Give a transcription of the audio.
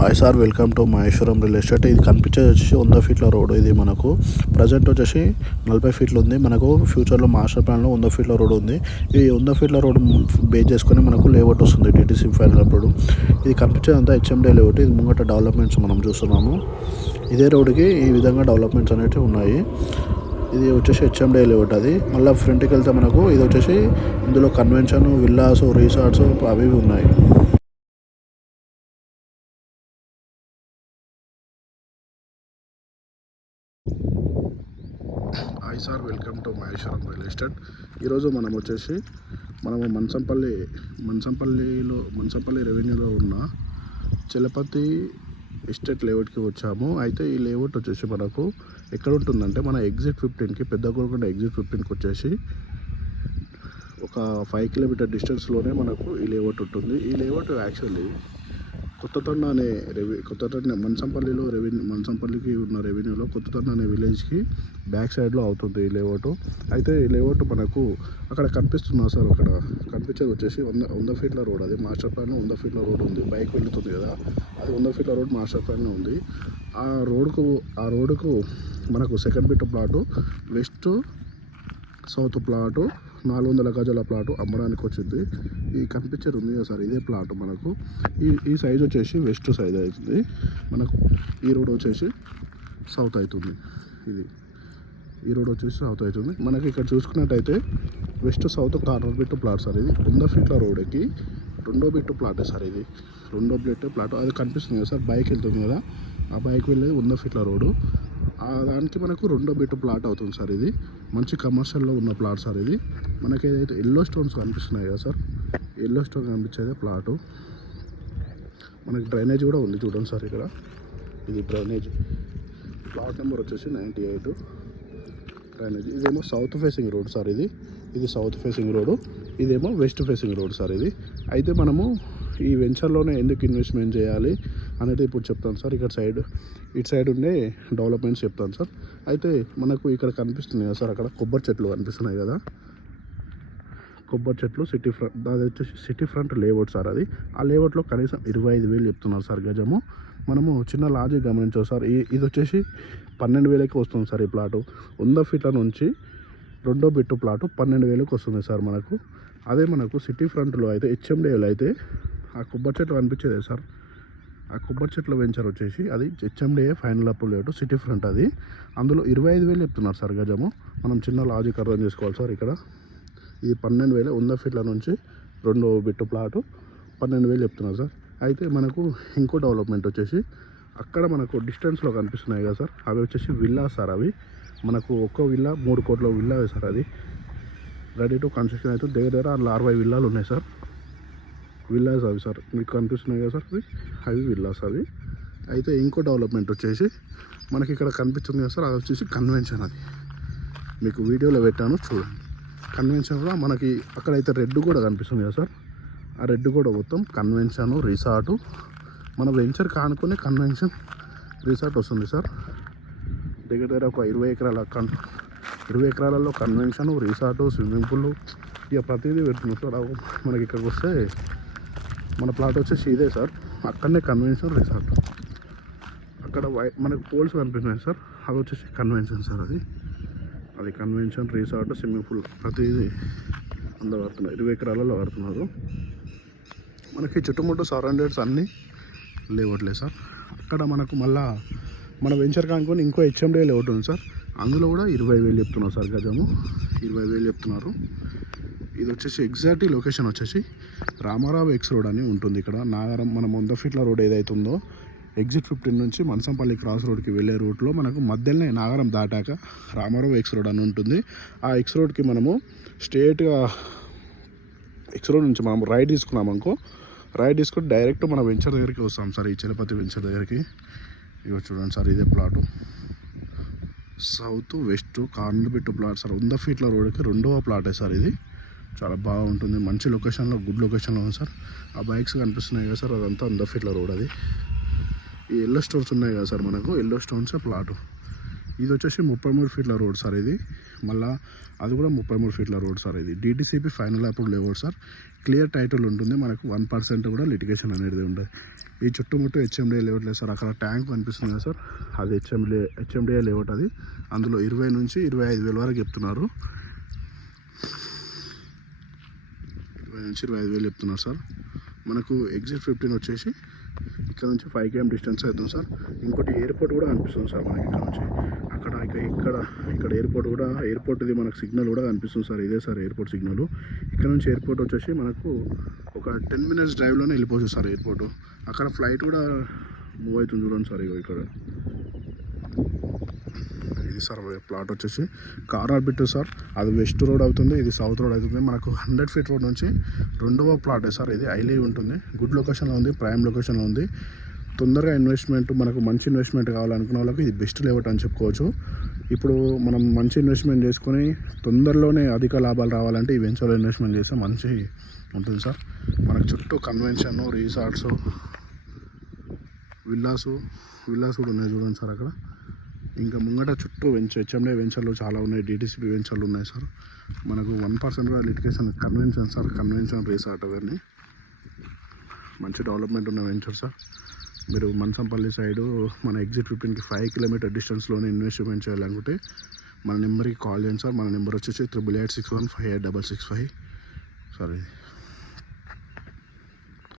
Hi sir, welcome to Maheshwaram real estate. ఇది కనిపించేది వచ్చేసి 100 ఫీట్ల రోడ్. ఇది మనకు ప్రజెంట్ వచ్చేసి 40 ఫీట్లు ఉంది. మనకు ఫ్యూచర్లో మాస్టర్ ప్లాన్లో 100 ఫీట్ల రోడ్ ఉంది. ఈ 100 ఫీట్ల రోడ్ బేస్ చేసుకొని మనకు లేఅవుట్ వస్తుంది డిటీసీ ఫైనల్ అప్పుడు. ఇది కనిపించేదంతా హెచ్ఎండే లేఅవుట్. ఇది ముంగట డెవలప్మెంట్స్ మనం చూస్తున్నాము. ఇదే రోడ్డుకి ఈ విధంగా డెవలప్మెంట్స్ అనేవి ఉన్నాయి. ఇది వచ్చేసి హెచ్ఎండే లేఅవుట్. అది మళ్ళీ ఫ్రంట్కి వెళ్తే మనకు ఇది వచ్చేసి ఇందులో కన్వెన్షన్, విల్లాస్, రిసార్ట్స్ అవి ఉన్నాయి. Hi sir, welcome to Maheshwaram real estate. ఈరోజు మనము మన్సంపల్లి రెవెన్యూలో ఉన్న చలపతి ఎస్టేట్ లేఅవుట్కి వచ్చాము. అయితే ఈ లేఅవుట్ వచ్చేసి మనకు ఎక్కడ ఉంటుందంటే మన ఎగ్జిట్ 15కి పెద్ద గోల్కొండ ఎగ్జిట్ 15కి వచ్చేసి ఒక 5 కిలోమీటర్ డిస్టెన్స్లోనే మనకు ఈ లేఅవుట్ ఉంటుంది. ఈ లేఅవుట్ యాక్చువల్లీ కొత్తతండ అనే మన్సంపల్లికి ఉన్న రెవెన్యూలో కొత్తతండ అనే విలేజ్కి బ్యాక్ సైడ్లో అవుతుంది ఈ లేఅవుట్. అయితే ఈ లేఅవుట్ మనకు అక్కడ కనిపిస్తున్నా సార్, అక్కడ కనిపించేది వచ్చేసి 100 ఫీట్ల రోడ్. అది మాస్టర్ ప్లాన్ 100 ఫీట్ల రోడ్ ఉంది. బైక్ వెళ్తుంది కదా, అది 100 ఫీట్ల రోడ్ మాస్టర్ ప్లాన్లో ఉంది. ఆ రోడ్డుకు మనకు second bit plot, west south plot, 400 గజాల ప్లాటు అమ్మడానికి వచ్చింది. ఈ కనిపించేది ఉంది కదా సార్, ఇదే ప్లాట్ మనకు. ఈ సైజ్ వచ్చేసి వెస్ట్ సైజ్ అవుతుంది. మనకు ఈ రోడ్ వచ్చేసి సౌత్ అవుతుంది. ఈ రోడ్ వచ్చేసి సౌత్ అవుతుంది. మనకి ఇక్కడ చూసుకున్నట్టయితే west south corner bit plot sir. ఇది 100 ఫీట్ల రోడ్కి రెండో బిట్ ప్లాటే సార్. ఇది రెండో బిట్ ప్లాట్. అది కనిపిస్తుంది కదా సార్, బైక్ వెళ్తుంది కదా, ఆ బైక్ వెళ్ళేది 100 ఫీట్ల రోడ్డు. దానికి మనకు రెండో బిట్ ప్లాట్ అవుతుంది సార్. ఇది మంచి కమర్షియల్లో ఉన్న ప్లాట్ సార్. ఇది మనకి ఏదైతే ఎల్లో స్టోన్స్ కనిపిస్తున్నాయి కదా సార్, ఎల్లో స్టోన్ కనిపించేదే ప్లాటు. మనకి డ్రైనేజ్ కూడా ఉంది చూడండి సార్. ఇక్కడ ఇది డ్రైనేజ్. ప్లాట్ నెంబర్ వచ్చేసి 98 డ్రైనేజ్. ఇదేమో సౌత్ ఫేసింగ్ రోడ్ సార్. ఇది సౌత్ ఫేసింగ్ రోడ్డు, ఇదేమో వెస్ట్ ఫేసింగ్ రోడ్ సార్. ఇది అయితే మనము ఈ వెంచర్లోనే ఎందుకు ఇన్వెస్ట్మెంట్ చేయాలి అనేది ఇప్పుడు చెప్తాను సార్. ఇటు సైడ్ ఉండే డెవలప్మెంట్స్ చెప్తాను సార్. అయితే మనకు ఇక్కడ కనిపిస్తుంది కదా సార్, అక్కడ కొబ్బరి చెట్లు కనిపిస్తున్నాయి కదా, కొబ్బరి చెట్లు సిటీ ఫ్రంట్. అది వచ్చేసి సిటీ ఫ్రంట్ లేఅవుట్ సార్. అది ఆ లేఅవుట్లో కనీసం 25,000 చెప్తున్నారు సార్ గజము. మనము చిన్న లాజిక్ గమనించాం సార్. ఇది వచ్చేసి 12,000కి వస్తుంది సార్ ఈ ప్లాటు. 100 ఫీట్ల నుంచి రెండో బిట్టు ప్లాటు 12,000కి వస్తుంది సార్ మనకు. అదే మనకు సిటీ ఫ్రంట్లో అయితే హెచ్ఎండిఏలో అయితే ఆ కొబ్బరి చెట్లు కనిపించేదే సార్. ఆ కొబ్బరి చెట్ల వెంచర్ వచ్చేసి అది HMDA final up layout city front. అది అందులో 25,000 చెప్తున్నారు సార్ గజము. మనం చిన్న లాజిక్ అర్థం చేసుకోవాలి సార్. ఇక్కడ ఇది 12,000, 100 ఫీట్ల నుంచి రెండో బిట్టు ప్లాటు 12,000 చెప్తున్నారు సార్. అయితే మనకు ఇంకో డెవలప్మెంట్ వచ్చేసి అక్కడ మనకు డిస్టెన్స్లో కనిపిస్తున్నాయి కదా సార్, అవి వచ్చేసి విల్లా సార్. అవి మనకు ఒక్కో విల్లా 3 కోట్ల విల్లా సార్. అది రెడీ టు కన్స్ట్రక్షన్ అయితే దగ్గర 60 విల్లాలు ఉన్నాయి సార్. విల్లాస్ అవి సార్, మీకు కనిపిస్తున్నాయి కదా సార్, అవి విల్లాస్ అవి. అయితే ఇంకో డెవలప్మెంట్ వచ్చేసి మనకి ఇక్కడ కనిపిస్తుంది కదా సార్, అది వచ్చేసి కన్వెన్షన్. అది మీకు వీడియోలో పెట్టాను చూడండి. కన్వెన్షన్ కూడా మనకి అక్కడైతే రెడ్ కూడా కనిపిస్తుంది కదా సార్, ఆ రెడ్ కూడా మొత్తం కన్వెన్షన్ రిసార్టు. మన వెంచర్ కానుకొని కన్వెన్షన్ రిసార్ట్ వస్తుంది సార్. దగ్గర ఒక 20 ఎకరాలలో కన్వెన్షన్, రిసార్టు, స్విమ్మింగ్ పూల్, ఇక ప్రతిదీ పెడుతుంది సార్. మనకి ఇక్కడికి వస్తే మన ప్లాట్ వచ్చేసి ఇదే సార్. అక్కడనే కన్వెన్షన్, రిసార్ట్. అక్కడ మనకు పోల్స్ కనిపిస్తున్నాయి సార్, అది వచ్చేసి కన్వెన్షన్ సార్. అది కన్వెన్షన్, రిసార్ట్, స్విమ్మింగ్ పూల్ ప్రతిదీ అందులో వాడుతున్నారు. 20 ఎకరాలలో వాడుతున్నారు. మనకి చుట్టుముట్టు సరౌండెడ్స్ అన్నీ లేఅవుట్లే సార్. అక్కడ మనకు మళ్ళా మన వెంచర్ కానుకొని ఇంకో హెచ్ఎండిఏ లేఅవుట్ ఉంది సార్. అందులో కూడా 20,000 చెప్తున్నారు సార్ గజము. 20,000 చెప్తున్నారు. ఇది వచ్చేసి ఎగ్జాక్ట్ లొకేషన్ వచ్చేసి రామారావు ఎక్స్ రోడ్ అని ఉంటుంది ఇక్కడ నాగారం. మన 100 ఫీట్ల రోడ్ ఏదైతే ఉందో ఎగ్జిట్ 15 నుంచి మన్సంపల్లి క్రాస్ రోడ్కి వెళ్ళే రూట్లో మనకు మధ్యలోనే నాగారం దాటాక రామారావు ఎక్స్ రోడ్ అని ఉంటుంది. ఆ ఎక్స్ రోడ్కి మనము స్ట్రేట్గా ఎక్స్ రోడ్ నుంచి మనం రైట్ తీసుకున్నామనుకో, రైట్ తీసుకొని డైరెక్ట్ మన వెంచర్ దగ్గరికి వస్తాం సార్. ఈ చలపతి వెంచర్ దగ్గరికి. ఇగో చూడండి సార్, ఇదే plot. South west corner bit plot sir. 100 ఫీట్ల రోడ్కి రెండవ ప్లాటే సార్. ఇది చాలా బాగుంటుంది, మంచి లొకేషన్లో, గుడ్ లొకేషన్లో ఉంది సార్. ఆ బైక్స్ కనిపిస్తున్నాయి కదా సార్, అదంతా 100 ఫీట్ల రోడ్. అది ఈ ఎల్లో స్టోన్స్ ఉన్నాయి కదా సార్, మనకు ఎల్లో స్టోన్స్ ప్లాటు. ఇది వచ్చేసి 33 ఫీట్ల రోడ్ సార్. ఇది మళ్ళీ అది కూడా 33 ఫీట్ల రోడ్ సార్. ఇది DTCP final approve layout sir. Clear title ఉంటుంది మనకు. 1% కూడా లిటిగేషన్ అనేది ఉండదు. ఈ చుట్టుముట్టు హెచ్ఎండిఏ లేఅవుట్ లేదు సార్. అక్కడ ట్యాంక్ కనిపిస్తుంది కదా సార్, అది హెచ్ఎండిఏ లేఅవుట్ అది. అందులో 20 నుంచి 25,000 వరకు చెప్తున్నారు. 20 నుంచి 25,000 చెప్తున్నారు సార్. మనకు ఎగ్జిట్ 15 వచ్చేసి ఇక్కడ నుంచి 5 km డిస్టెన్స్ అవుతుంది సార్. ఇంకోటి ఎయిర్పోర్ట్ కూడా కనిపిస్తుంది సార్ మనకి ఇక్కడ నుంచి. అక్కడ ఇక్కడ ఎయిర్పోర్ట్ కూడా, ఎయిర్పోర్ట్ది మనకు సిగ్నల్ కూడా కనిపిస్తుంది సార్. ఇదే సార్ ఎయిర్పోర్ట్ సిగ్నల్. ఇక్కడ నుంచి ఎయిర్పోర్ట్ వచ్చేసి మనకు ఒక 10 minutes డ్రైవ్లోనే వెళ్ళిపోవచ్చు సార్ ఎయిర్పోర్ట్. అక్కడ ఫ్లైట్ కూడా మూవ్ అవుతుంది చూడండి సార్. ఇగో ఇక్కడ ఇది సార్ ప్లాట్ వచ్చేసి కార్ ఆర్బిట్ సార్. అది వెస్ట్ రోడ్ అవుతుంది, ఇది సౌత్ రోడ్ అవుతుంది. మనకు 100 feet రోడ్ నుంచి 2వ ప్లాటే సార్. ఇది హైలీ ఉంటుంది, గుడ్ లొకేషన్లో ఉంది, ప్రైమ్ లొకేషన్లో ఉంది. తొందరగా ఇన్వెస్ట్మెంట్, మనకు మంచి ఇన్వెస్ట్మెంట్ కావాలనుకున్న వాళ్ళకి ఇది బెస్ట్ లేఅవుట్ అని చెప్పుకోవచ్చు. ఇప్పుడు మనం మంచి ఇన్వెస్ట్మెంట్ చేసుకొని తొందరలోనే అధిక లాభాలు రావాలంటే ఈ వెంచర్లో ఇన్వెస్ట్మెంట్ చేస్తే మంచి ఉంటుంది సార్. మనకు చుట్టూ కన్వెన్షన్, రిసార్ట్స్, విల్లాస్ కూడా ఉన్నాయి చూడండి సార్ అక్కడ. ఇంకా ముంగట చుట్టూ హెచ్ఎండిఏ వెంచర్లు చాలా ఉన్నాయి, డిటిసిపి వెంచర్లు ఉన్నాయి సార్. మనకు 1% కూడా litigation convention sir, convention resort అవన్నీ మంచి డెవలప్మెంట్ ఉన్న వెంచర్ సార్. మీరు మన్సంపల్లి సైడు మన ఎగ్జిట్ 15కి 5 km డిస్టెన్స్లోనే ఇన్వెస్ట్మెంట్ చేయాలనుకుంటే మన నెంబర్కి కాల్ చేయండి సార్. మన నెంబర్ వచ్చేసి 8886158665 సార్.